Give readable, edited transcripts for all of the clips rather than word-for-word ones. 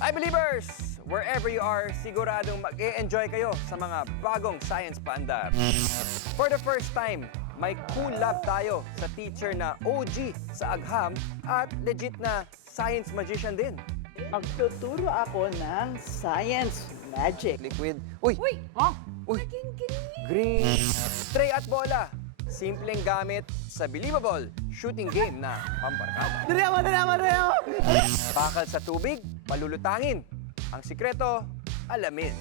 Hi believers! Wherever you are, siguradong mag-e-enjoy kayo sa mga bagong science paandar. For the first time, may cool lab tayo sa teacher na OG sa agham at legit na science magician din. Magtuturo ako ng science magic. Liquid. Uy! Uy! Ha? Uy! Naging green! Green! Tray at bola. Simpleng gamit sa believable shooting game na pambarkada. Dali ako! Bakal sa tubig, malulutangin. Ang sikreto, alamin.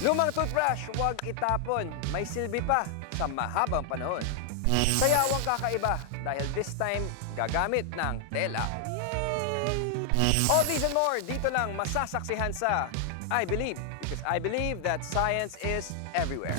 Lumang toothbrush, huwag itapon. May silbi pa sa mahabang panahon. Sayawang kakaiba dahil this time gagamit ng tela. All these and more, dito lang masasaksihan sa I Believe. Because I believe that science is everywhere.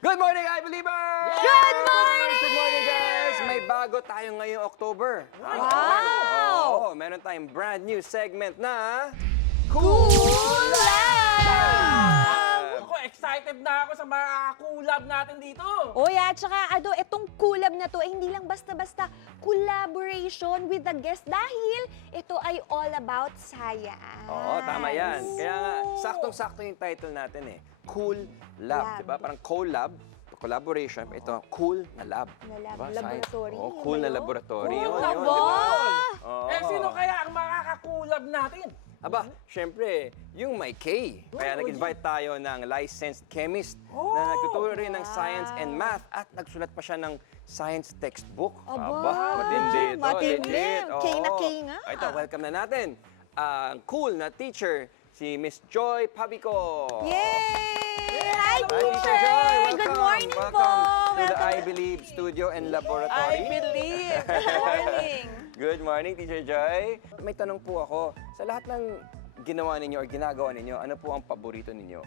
Good morning, I Believers! Good morning! Good morning, guys! May bago tayo ngayong October. Wow! Oo, meron tayong brand new segment na... Cool Lab! Ako, excited na ako sa mga collab natin dito. O yeah, tsaka itong collab na to ay hindi lang basta-basta collaboration with the guest dahil ito ay all about science. Oo, tama yan. Kaya nga, saktong-sakto yung title natin eh. Cool Lab, Lab. diba? Parang collab, collaboration. Ito, cool na lab. Na lab, Diba? laboratory. Oo, cool na Ano? laboratory. Cool Yun, na yun, ba? diba? Oo. Eh, sino kaya ang makakakulab natin? Aba, syempre, yung may K. Kaya nag-invite tayo ng licensed chemist na nagtuturo rin ng science and math at nagsulat pa siya ng science textbook. Aba, matindi ito. matindi. Legit. K na Oo. K nga. Ito, welcome na natin. Ang cool na teacher, si Miss Joy Pabico. Yay! Hi, Hi, teacher! Joy. Good Welcome. morning Welcome po! to the I Believe Studio and Laboratory. I believe. Good morning. Good morning, Teacher Joy. May tanong po ako. Sa lahat ng ginawa ninyo or ginagawa ninyo, ano po ang paborito ninyo?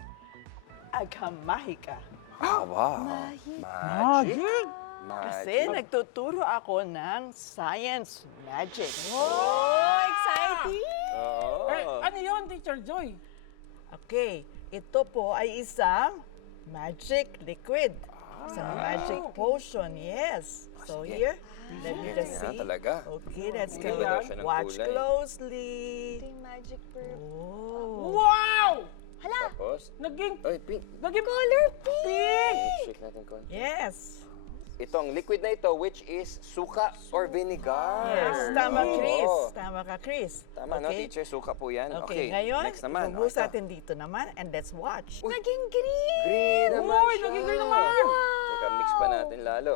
Agamahika. Wow! Magic! Kasi nagtuturo ako ng science magic. Oh, exciting! Oo. Eh, ano yun, Teacher Joy? Okay, ito po ay isang magic liquid. Isang magic potion, yes. So here, let me just Yan, see. talaga. Okay, let's Iba go. daw siya ng Watch kulay. closely. Ito yung magic pearl. Oh. Wow! Hala! Tapos, Naging pink. Color pink! Shake natin konti. Yes. Itong liquid na ito, which is suka or vinegar. Yes, tama, Oo. Chris. Tama ka, Chris. Tama, no, teacher? Suka po yan. Okay, ngayon, next naman. ibubuhos Ito. natin dito naman and let's watch. Naging green! Green naman Uy, siya. naging green naman! Teka, mix pa natin lalo.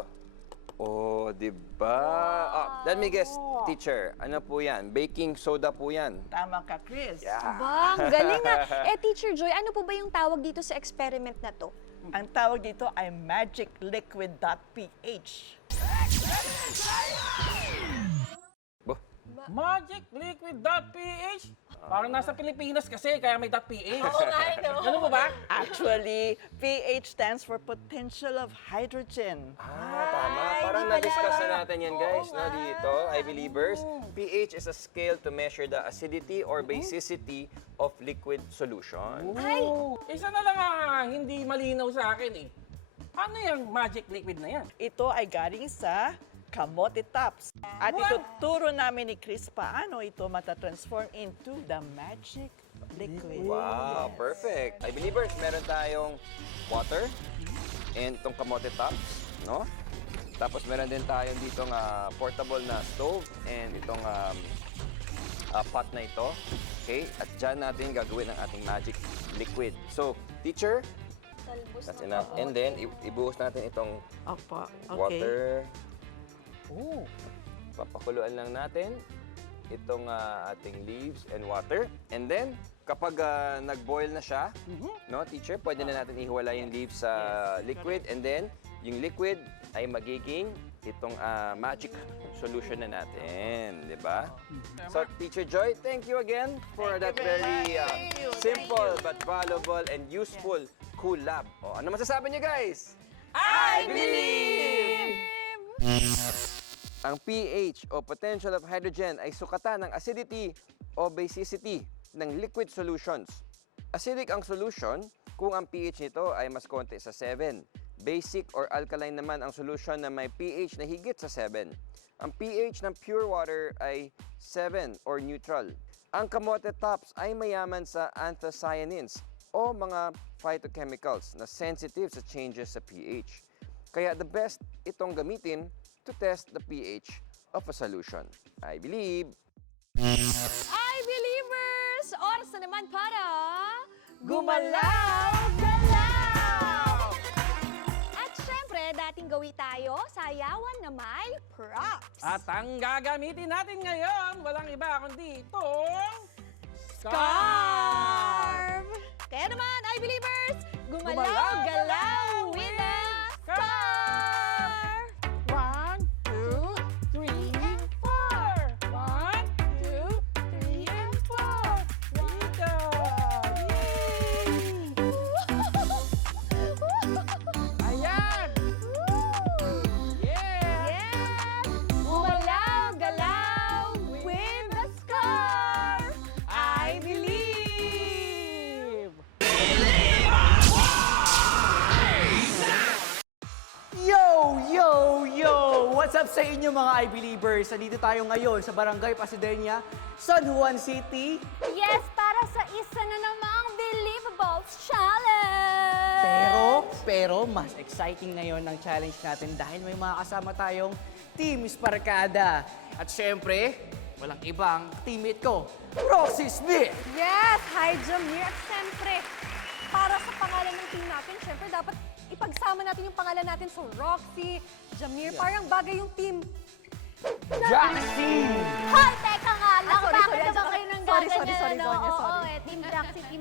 Oh, di ba? Let me guess, teacher. Ano po yan? Baking soda po yan. Tama ka, Chris. Aba, ang galing nga. Teacher Joy, ano po ba yung tawag dito sa experiment na to? Ang tawag dito ay magicliquid.ph. magicliquid.ph? Parang nasa Pilipinas kasi, kaya may .ph. Oo nga, no? Ano po ba? Actually, pH stands for potential of hydrogen. Tama. Parang hindi pala. na-discuss na natin yan, guys, Oo no, nga. dito, I Believers. pH is a scale to measure the acidity or basicity of liquid solution. Ay! Isa na lang ang hindi malinaw sa akin eh. Ano yung magic liquid na yan? Ito ay galing sa kamote tops. At ituturo namin ni Chris paano ito matatransform into the magic liquid. Wow, perfect. I Believers, meron tayong water and itong kamote tops, no? Tapos meron din tayong ditong portable na stove and itong pot na ito. Okay? At dyan natin gagawin ang ating magic liquid. So, teacher, Talbos that's na enough. And then, ibuhos natin itong Opo, okay. water. Oh. Papakuluan lang natin itong ating leaves and water. And then, kapag nag-boil na siya, no, teacher, pwede na natin ihiwala yung leaves sa liquid. And then, yung liquid ay magiging itong magic solution na natin, di ba? So, Teacher Joy, thank you again for that very simple but valuable and useful cool lab. O, ano masasabi niyo, guys? I believe! Ang pH o potential of hydrogen ay sukatan ng acidity o basicity ng liquid solutions. Acidic ang solution kung ang pH nito ay mas konti sa 7. Basic or alkaline naman ang solution na may pH na higit sa 7. Ang pH ng pure water ay 7 or neutral. Ang kamote tops ay mayaman sa anthocyanins o mga phytochemicals na sensitive sa changes sa pH. Kaya the best itong gamitin to test the pH of a solution. I believe. I believers! Oras na naman para... Gumalaw! At syempre, dating gawi tayo, sayawan na may props. At ang gagamitin natin ngayon, walang iba kundi itong... Scarf! Kaya naman, I believers, gumalaw-galaw with a scarf! 1, 2, 3, and 4. 1, 2, 3, and 4. Dito! Ayan! Yeah! Yes! Gumalaw-galaw with a scarf! I believe! Yo! Yo! Yo! What's up sa inyo mga I-Believers? Nandito tayo ngayon sa Barangay Pasidena, San Juan City. Yes, para sa isa na namang Believable Challenge! Pero mas exciting ngayon ang challenge natin dahil may mga kasama tayong Team Sparkada. At syempre, walang ibang teammate ko, Roxy Smith! Yes! Hi, Jamir! At syempre, para sa pangalan ng team natin, syempre dapat ipagsama natin yung pangalan natin sa Roxy, Jamir. Parang bagay yung team. Jaxie! Hoy, teka nga lang. sorry, Bakit sorry, naman kayo nang sorry, gaganyan? sorry, ano? Sonia, Oo, sorry. Team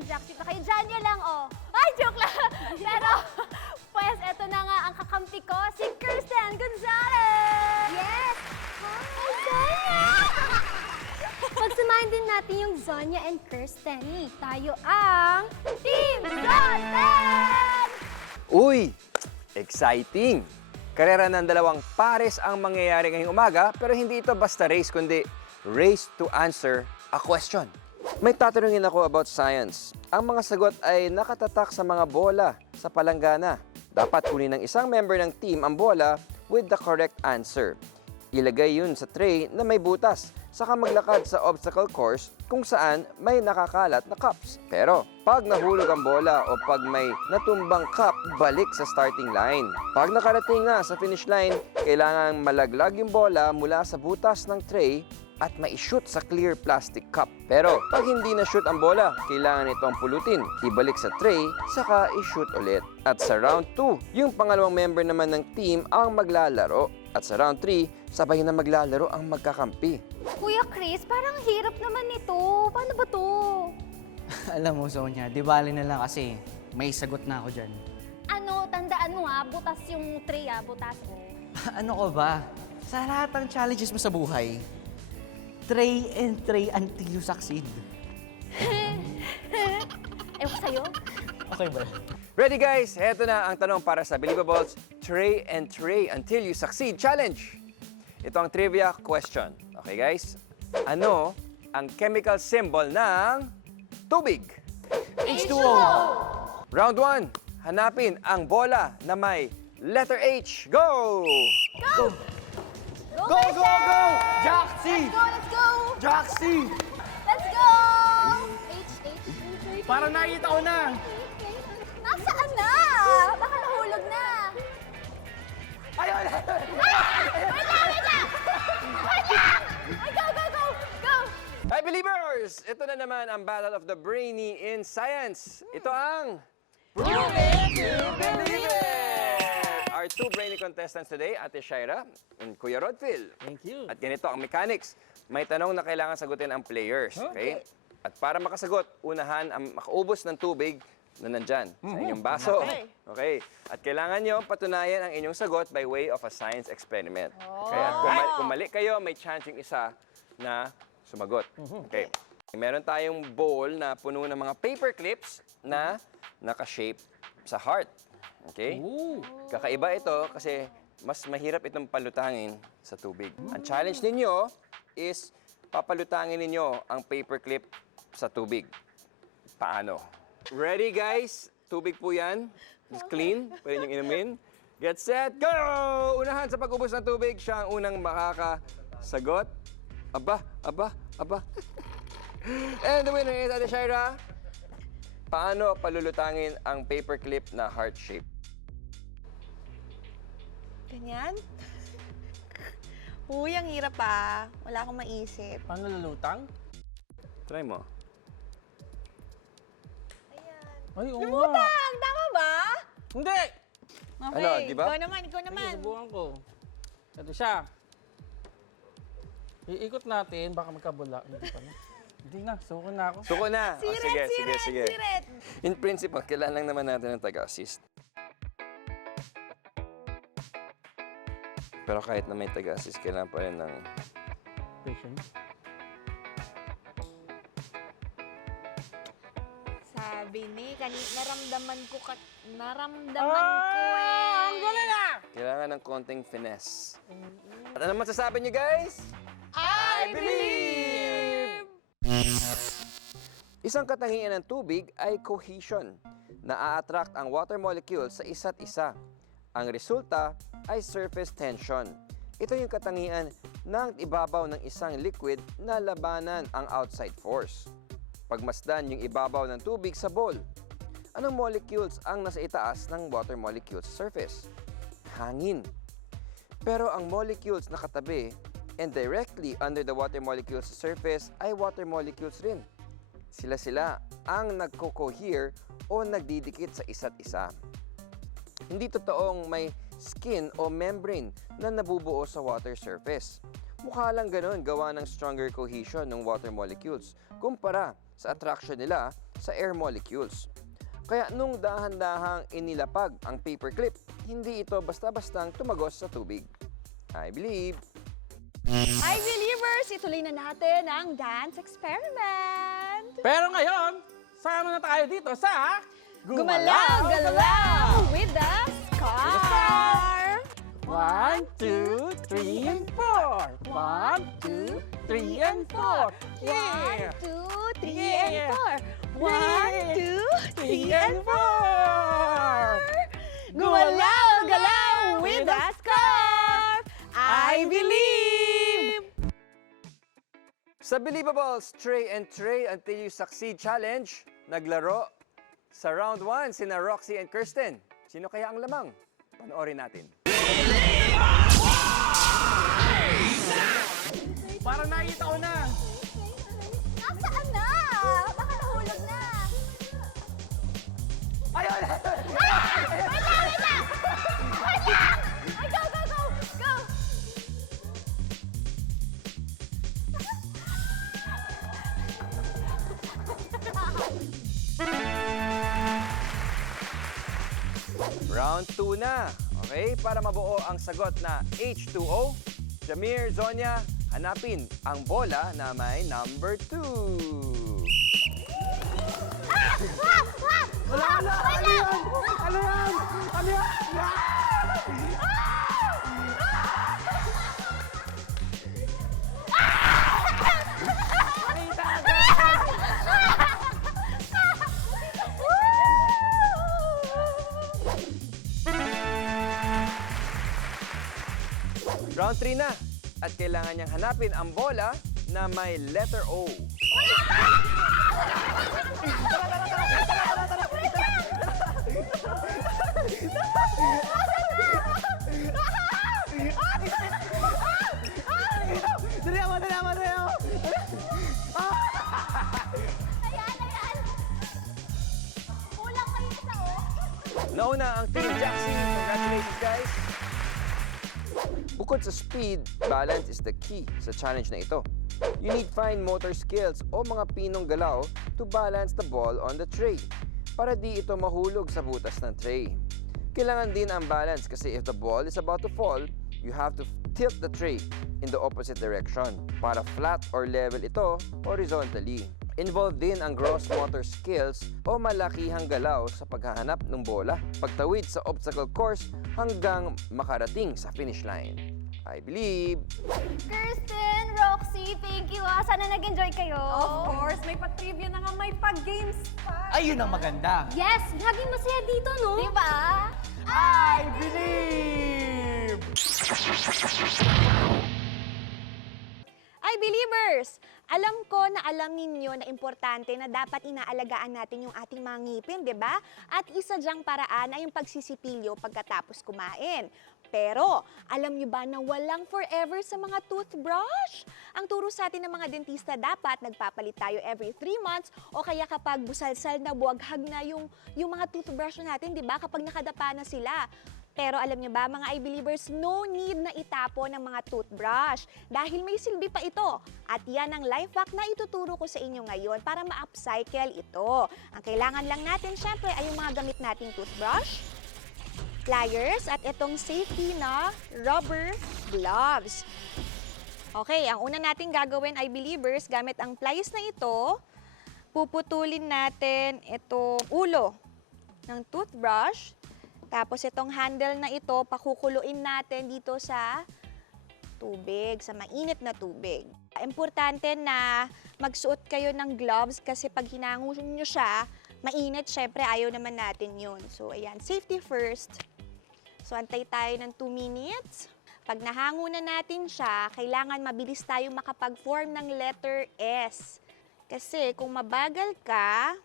Jaxie pa kayo. Dyan nyo lang, oh. Ay, joke lang. Pero, pues, eto na nga ang kakampi ko, si Kirsten Gonzalez! Yes! Hi, Sonia! Pagsamahin din natin yung Zonya and Kirsten. Tayo ang Team Kirsten! Uy! Exciting! Karera ng dalawang pares ang mangyayari ngayong umaga, pero hindi ito basta race, kundi race to answer a question. May tatanungin ako about science. Ang mga sagot ay nakatatak sa mga bola sa palanggana. Dapat kunin ng isang member ng team ang bola with the correct answer. Ilagay yun sa tray na may butas, saka maglakad sa obstacle course kung saan may nakakalat na cups. Pero pag nahulog ang bola o pag may natumbang cup, balik sa starting line. Pag nakarating na sa finish line, kailangan malaglag yung bola mula sa butas ng tray at ma-shoot sa clear plastic cup. Pero pag hindi na-shoot ang bola, kailangan itong pulutin, ibalik sa tray, saka i-shoot ulit. At sa round 2, yung pangalawang member naman ng team ang maglalaro. At sa round 3, sabay na maglalaro ang magkakampi. Kuya Chris, parang hirap naman ito. Paano ba to? Alam mo, Sonia, di bali na lang kasi may sagot na ako dyan. Ano, tandaan mo ha, butas yung tray ha, butas mo. Ano ko ba? Sa lahat ng challenges mo sa buhay, try and try until you succeed. Ewan ko sa'yo. Okay ba? Ready guys? Heto na ang tanong para sa Believables Tray and Tray Until You Succeed Challenge. Ito ang trivia question. Okay guys? Ano ang chemical symbol ng tubig? H2O! Round 1. Hanapin ang bola na may letter H. Go! Go! Go, go, go! Jaxie! Let's go! Jaxie! Let's go! Parang nakita ko na. Nasaan na? Baka nahulog na. Ayun! Wait lang! Ay, go, go, go! Go! Hi Believers! Ito na naman ang Battle of the Brainy in Science. Ito ang Prove It You Believe It! Our two brainy contestants today, Ate Shaira and Kuya Rodfield. Thank you. At ganito ang mechanics. May tanong na kailangan sagutin ang players. Okay? At para makasagot, unahan ang makaubos ng tubig na nandyan sa inyong baso. Okay. At kailangan nyo patunayan ang inyong sagot by way of a science experiment. Okay. At kung mali kayo, may chance yung isa na sumagot. Okay. Meron tayong bowl na puno ng mga paper clips na naka-shape sa heart. Okay? Ooh. Kakaiba ito kasi mas mahirap itong palutangin sa tubig. Ang challenge ninyo is papalutangin ninyo ang paperclip sa tubig. Paano? Ready guys? Tubig po yan. It's clean. Pwede niyong inumin. Get set, go! Unahan sa pag-ubos ng tubig, siya ang unang makakasagot. Aba. And the winner is Ate Shaira. Paano palulutangin ang paperclip na heart shape? Ganyan? Uy, ang hirap pa. Wala akong maisip. Paano lulutang? Try mo. Ay, oo nga. Lumutang! Tama ba? Hindi! Okay, Ano, di ba? ikaw naman, ikaw Sige, naman. subukan ko. Ito siya. Iikot natin, baka magkabula. Hindi pa na. Hindi na, suko na ako. Suko na. O, Siret, sige. siret. In principle, kailangan lang naman natin ng taga-assist. Pero kahit na may taga-assist, kailangan pa rin ng... Patience. Sabi ni, naramdaman ko eh. Ang galing na! Kailangan ng konting finesse. At ano masasabi niyo, guys? I believe! Isang katangian ng tubig ay cohesion, na a-attract ang water molecules sa isa't isa. Ang resulta ay surface tension. Ito yung katangian ng ibabaw ng isang liquid na labanan ang outside force. Pagmasdan yung ibabaw ng tubig sa bowl. Anong molecules ang nasa itaas ng water molecules sa surface? Hangin. Pero ang molecules na katabi and directly under the water molecules sa surface ay water molecules rin. Sila ang nagko-cohere o nagdidikit sa isa't isa. Hindi totoong may skin o membrane na nabubuo sa water surface. Mukha lang ganun gawa ng stronger cohesion ng water molecules kumpara sa attraction nila sa air molecules. Kaya nung dahan-dahang inilapag ang paperclip, hindi ito basta-bastang tumagos sa tubig. I believe. I believers, ituloy na natin ang dance experiment. Pero ngayon, sama na tayo dito sa... Gumalaw with the scar. 1, 2, 3, and 4. 1, 2, 3, and 4. Yeah! 1, 2, 3, Yeah. and 4. 1, 2, 3, and 4. Gumalaw with the scarf. I believe. Sa Believables Tray and Tray Until You Succeed Challenge, naglaro sa round 1 sina Roxy and Kirsten. Sino kaya ang lamang? Panoorin natin. Parang nakita ko na. Nasaan na? Baka nahulog na. Ayun! Wait lang! Ay, go! Go! Round 2 na. Okay, para mabuo ang sagot na H2O, Jamir, Zonia, hanapin ang bola na may number 2. Round 3 na. At kailangan niyang hanapin ang bola na may letter O. Kulang kayo sa Nauna ang Team Jaxi. Congratulations, guys! Bukod sa speed, balance is the key sa challenge na ito. You need fine motor skills o mga pinong galaw to balance the ball on the tray para di ito mahulog sa butas ng tray. Kailangan din ang balance kasi if the ball is about to fall, you have to tilt the tray in the opposite direction para flat or level ito horizontally. Involved din ang gross motor skills o malakihang galaw sa paghahanap ng bola, pagtawid sa obstacle course hanggang makarating sa finish line. I believe. Kirsten, Roxy, thank you ah. Sana nag-enjoy kayo. Of course, may pa-trivia na nga, may pa-games pa. Ayun ang maganda. Yes, laging masaya dito, no? Di ba? I believe! Ay, believers! Alam ko na alam ninyo na importante na dapat inaalagaan natin yung ating mga ngipin, di ba? At isa dyang paraan ay yung pagsisipilyo pagkatapos kumain. Pero, alam nyo ba na walang forever sa mga toothbrush? Ang turo sa atin ng mga dentista, dapat nagpapalit tayo every 3 months o kaya kapag busalsal na buwaghag na yung mga toothbrush natin, di ba? Kapag nakadapa na sila. Pero alam niyo ba, mga I-believers, no need na itapon ng mga toothbrush dahil may silbi pa ito. At yan ang life hack na ituturo ko sa inyo ngayon para ma-upcycle ito. Ang kailangan lang natin, syempre, ay yung mga gamit nating toothbrush, pliers, at itong safety na rubber gloves. Okay, ang una natin gagawin, I-believers, gamit ang pliers na ito, puputulin natin itong ulo ng toothbrush. Tapos itong handle na ito, pakukuluin natin dito sa tubig, sa mainit na tubig. Importante na magsuot kayo ng gloves kasi pag hinango nyo siya, mainit, syempre ayaw naman natin yun. So ayan, safety first. So antay tayo ng 2 minutes. Pag nahango na natin siya, kailangan mabilis tayong makapag-form ng letter S. Kasi kung mabagal ka,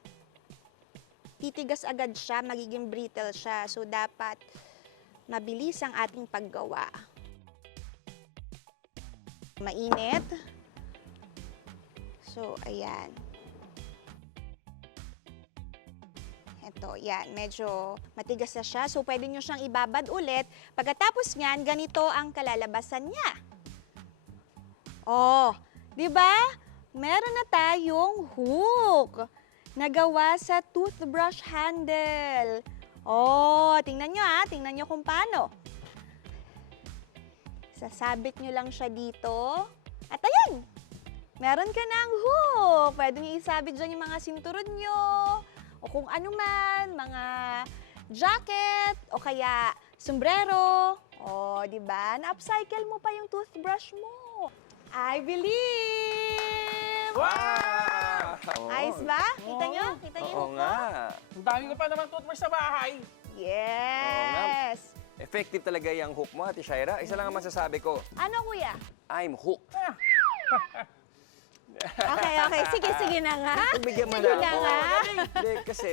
titigas agad siya, magiging brittle siya. So, dapat mabilis ang ating paggawa. Mainit. So, ayan. Ito, yan. Medyo matigas na siya. So, pwede nyo siyang ibabad ulit. Pagkatapos niyan, ganito ang kalalabasan niya. Oh, di ba? Meron na tayong hook. Nagawa sa toothbrush handle. Oh, tingnan nyo tingnan nyo kung paano. Sasabit nyo lang siya dito. At ayan, meron ka ng hook. Pwede nyo isabit dyan yung mga sinturod nyo. O kung ano man, mga jacket, o kaya sombrero. O, di ba? Na-upcycle mo pa yung toothbrush mo. I believe! Wow! Ayos ba? Kita nyo? Kita nyo yung Oo hook ko? nga. Ang dami ko pa naman toothbrush sa bahay. Yes! Effective talaga yung hook mo, Ate Shaira. Isa lang ang masasabi ko, Ano, kuya? I'm hooked. Okay, okay. Sige na nga. Pagbigyan mo Sige na na ako. nga. Hindi, kasi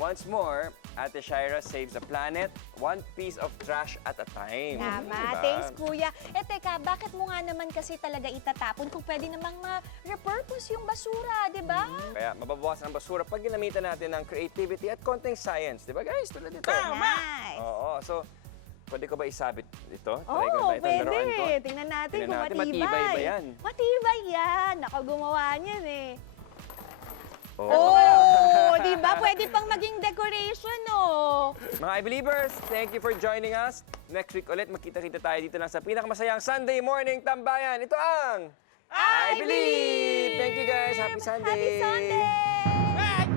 once more, Ate Shaira saves the planet, one piece of trash at a time. Tama. Diba? Thanks, kuya. Teka, bakit mo nga naman kasi talaga itatapon kung pwede namang ma-repurpose yung basura, di ba? Kaya mababawasan ang basura pag ginamitan natin ng creativity at konting science. Di ba guys? Tulad nito. Nice. Oo. So, pwede ko ba isabit ito? Oo, Itong pwede. laruan ko? Tingnan natin Tingnan kung natin, matibay. matibay ba yan? Matibay yan. Ako gumawa niyan eh. Oo. Oh, di ba? Pwede pang maging decoration, oh. Mga I-Believers, thank you for joining us. Next week ulit, magkita-kita tayo dito lang sa pinakamasayang Sunday morning tambayan. Ito ang I Believe! Thank you guys. Happy Sunday! Happy Sunday!